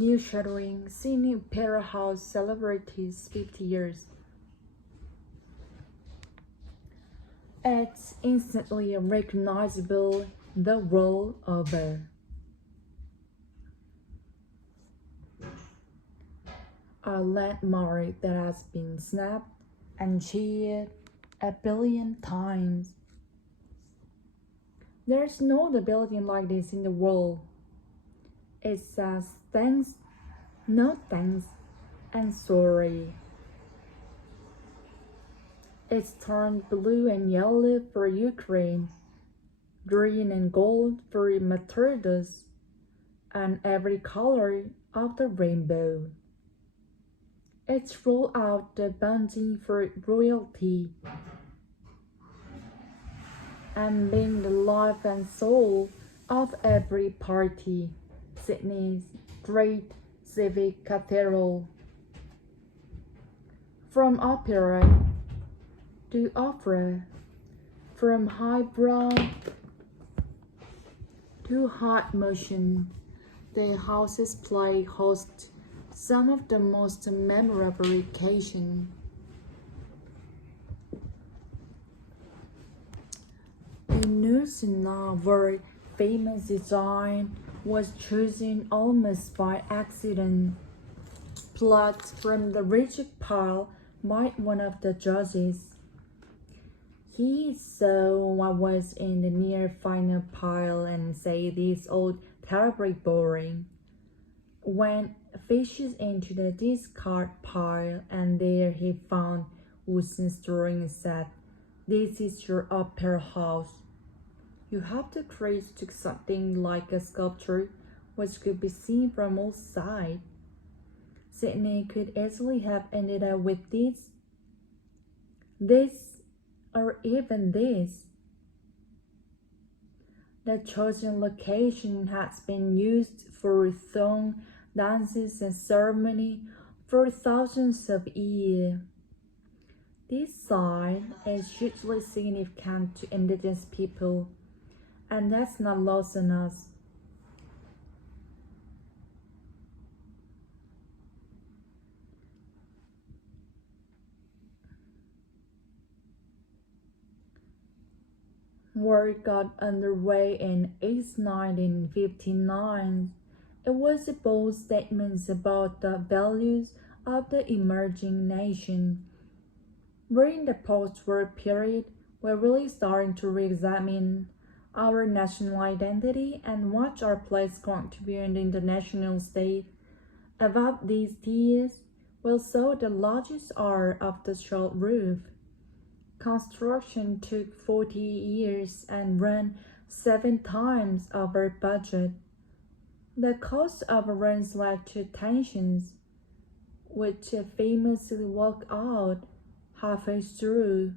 Shadowing Sydney Opera House celebrates 50 years. It's instantly recognizable the world over. A landmark that has been snapped and cheered a billion times. There's no other building like this in the world. It says thanks, no thanks, and sorry. It's turned blue and yellow for Ukraine, green and gold for martyrs, and every color of the rainbow. It's rolled out the bounty for royalty, and being the life and soul of every party, Sydney's great civic cathedral. From opera to opera, from highbrow to hot motion, the house's play hosts some of the most memorable occasions. The new very famous design was chosen almost by accident, plucked from the rigid pile by one of the judges. He saw what was in the near final pile and said, "This old terribly boring." Went fishes into the discard pile, and there he found wooden string and said, "This is your opera house. You have to create something like a sculpture which could be seen from all sides." Sydney could easily have ended up with this, or even this. The chosen location has been used for song, dances, and ceremony for thousands of years. This site is hugely significant to Indigenous people, and that's not lost on us. Work got underway in 1959. It was a bold statement about the values of the emerging nation. We're in the post-war period. We're really starting to re-examine our national identity and what our place going to be in the international state. About these years, we saw the largest art of the short roof. Construction took 40 years and ran 7 times over budget. The cost overruns led to tensions, which famously walked out halfway through.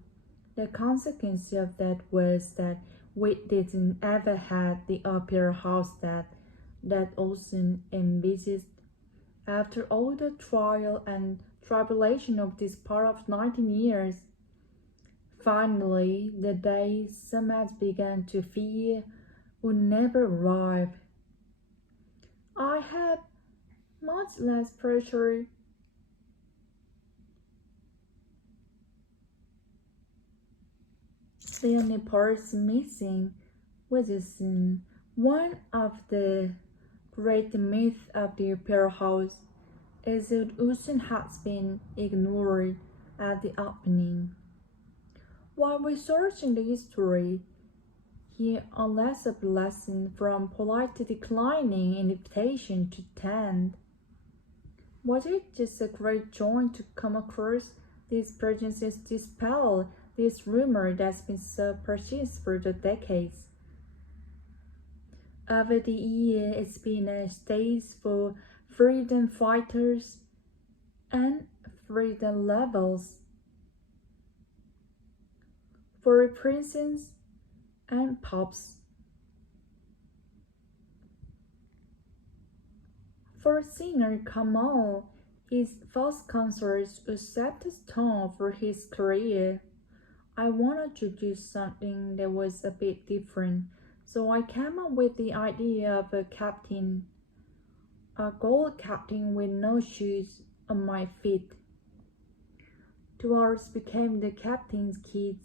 The consequence of that was that we didn't ever have the opera house that Olsen envisaged. After all the trial and tribulation of this part of 19 years, finally, the day some had begun to fear would never arrive. I had much less pressure. The only person missing was the sun. One of the great myths of the opera house is that Usen has been ignored at the opening. While researching the history, he unless a lesson from politely declining an invitation to attend. Was it just a great joy to come across these prejudices, dispel this rumor that's been so persistent for the decades? Over the years, it's been a stage for freedom fighters and freedom lovers, for princes and pops, for singer Kamal. His first concerts would set the tone for his career. I wanted to do something that was a bit different, so I came up with the idea of a captain. a gold captain with no shoes on my feet. Dwarfs became the captain's kids.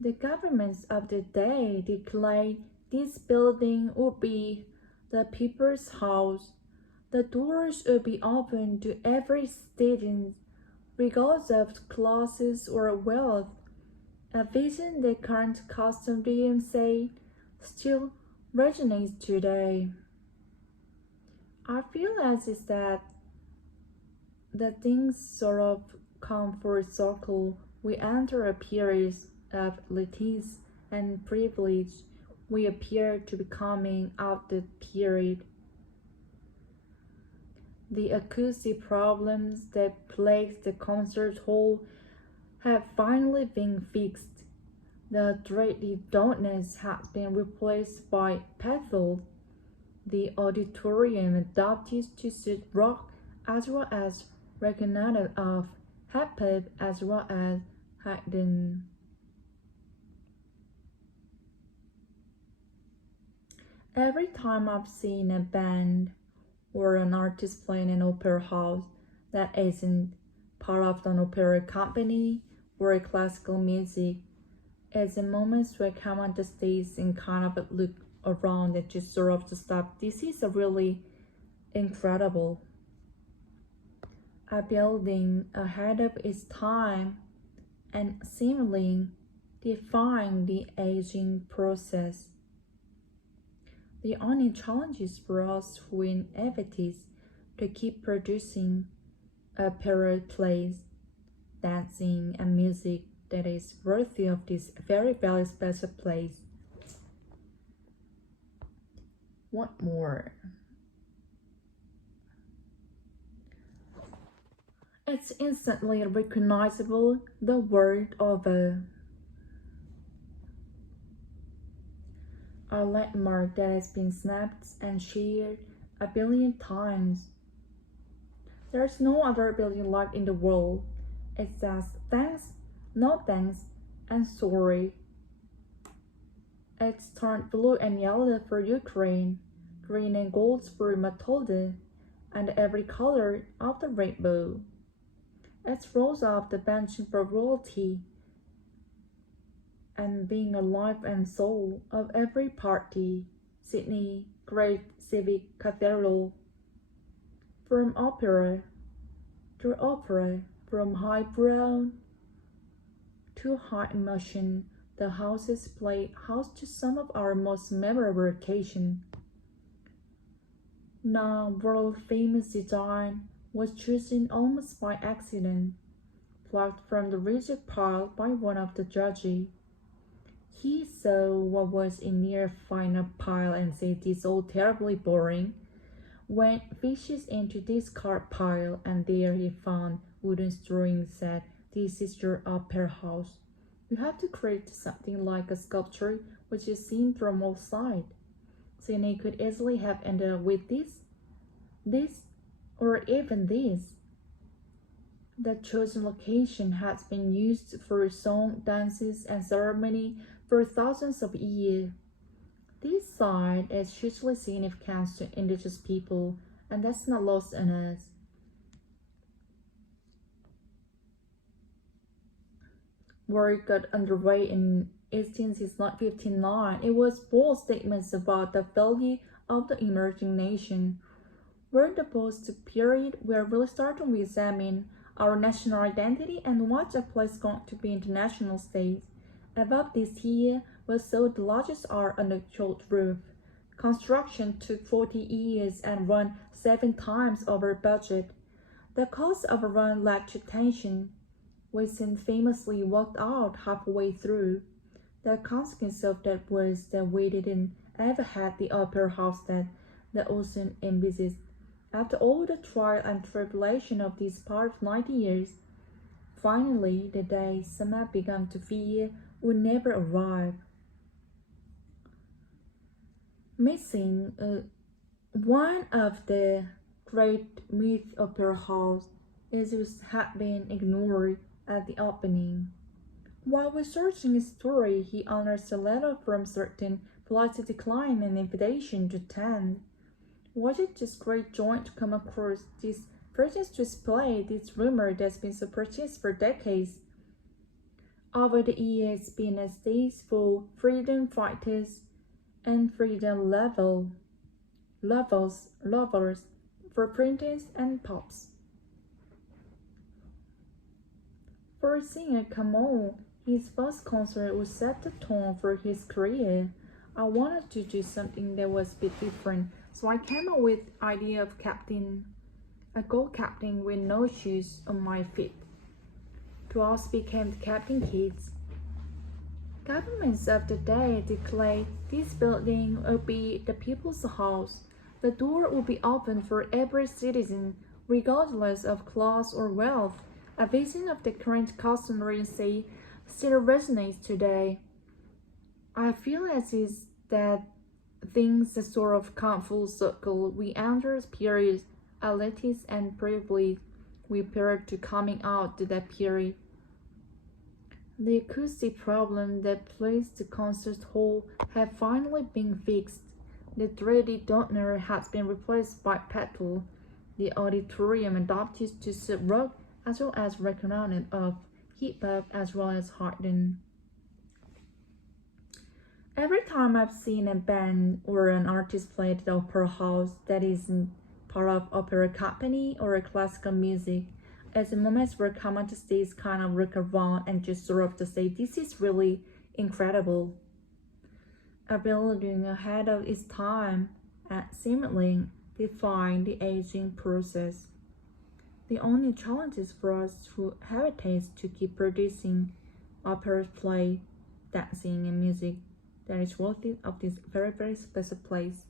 The governments of the day declared this building would be the people's house. The doors would be open to every student, regardless of classes or wealth. A vision the current custodian said still resonates today. I feel as is that the things sort of come full circle. We enter a period of elitize and privilege. We appear to be coming out the period. The acoustic problems that plagued the concert hall have finally been fixed. The dreaded darkness has been replaced by pathos. The auditorium adapted to suit rock as well as recognitive of hip-hop as well as Haydn. Every time I've seen a band or an artist play in an opera house that isn't part of an opera company or a classical music, it's a moment where I come on the stage and kind of look around and just sort of just stop. This is a really incredible. A building ahead of its time and seemingly defying the aging process. The only challenge is for us who inhabit it to keep producing opera plays, dancing, and music that is worthy of this very, very special place. What more? It's instantly recognizable, the word of a landmark that has been snapped and shared a billion times. There's no other building like in the world. It says thanks, no thanks, and sorry. It's turned blue and yellow for Ukraine, green and gold for Matilda, and every color of the rainbow. It's rose of the bench for royalty, and being a life and soul of every party. Sydney, great civic cathedral. From opera to opera, from high brown to high emotion, the houses play house to some of our most memorable occasions. Now, world famous design was chosen almost by accident, plucked from the rigid pile by one of the judges. He saw what was in near final pile and said this all terribly boring. Went fishes into this card pile and there he found wooden drawing said, "This is your opera house. You have to create something like a sculpture which is seen from all sides." Sidney could easily have ended up with this, or even this. The chosen location has been used for song, dances, and ceremony for thousands of years. This site is hugely significant to indigenous people, and that's not lost on us. Work got underway in 1859. It was bold statements about the value of the emerging nation. We're in the post-period where we'll start to examine our national identity and what a place is going to be international stage. Above this here was so the largest art on the church roof. Construction took 40 years and run 7 times over budget. The cost of a run lacked attention. Wilson famously walked out halfway through. The consequence of that was that we didn't ever had the opera house that the ocean envisaged. After all the trial and tribulation of these past 90 years, finally the day some had begun to fear would never arrive. Missing one of the great myth opera house is had been ignored at the opening. While researching his story, he unearthed a letter from certain polite decline an invitation to attend. Was it just great joy to come across this versions to display this rumor that's been purchased for decades? Over the years, been a stage for freedom fighters and freedom lovers, for printers and pops. For a singer, come on, his first concert would set the tone for his career. I wanted to do something that was a bit different, so I came up with the idea of a gold captain with no shoes on my feet. 12 became the captain kids. Governments of the day declared this building would be the people's house. The door would be open for every citizen, regardless of class or wealth. A vision of the current customary say still resonates today. I feel as is that things sort of come full circle. We enter periods, elites and privilege. We period to coming out to that period. The acoustic problem that plagued the concert hall had finally been fixed. The dreaded donor has been replaced by petrol. The auditorium adapted to suit rock as well as recognized of hip-hop as well as harden. Every time I've seen a band or an artist play at the opera house that isn't part of opera company or classical music, as the moments where come on to stage kind of look around and just sort of to say this is really incredible. A building ahead of its time and seemingly defying the aging process. The only challenge is for us who heritage to keep producing opera play, dancing and music that is worthy of this very, very special place.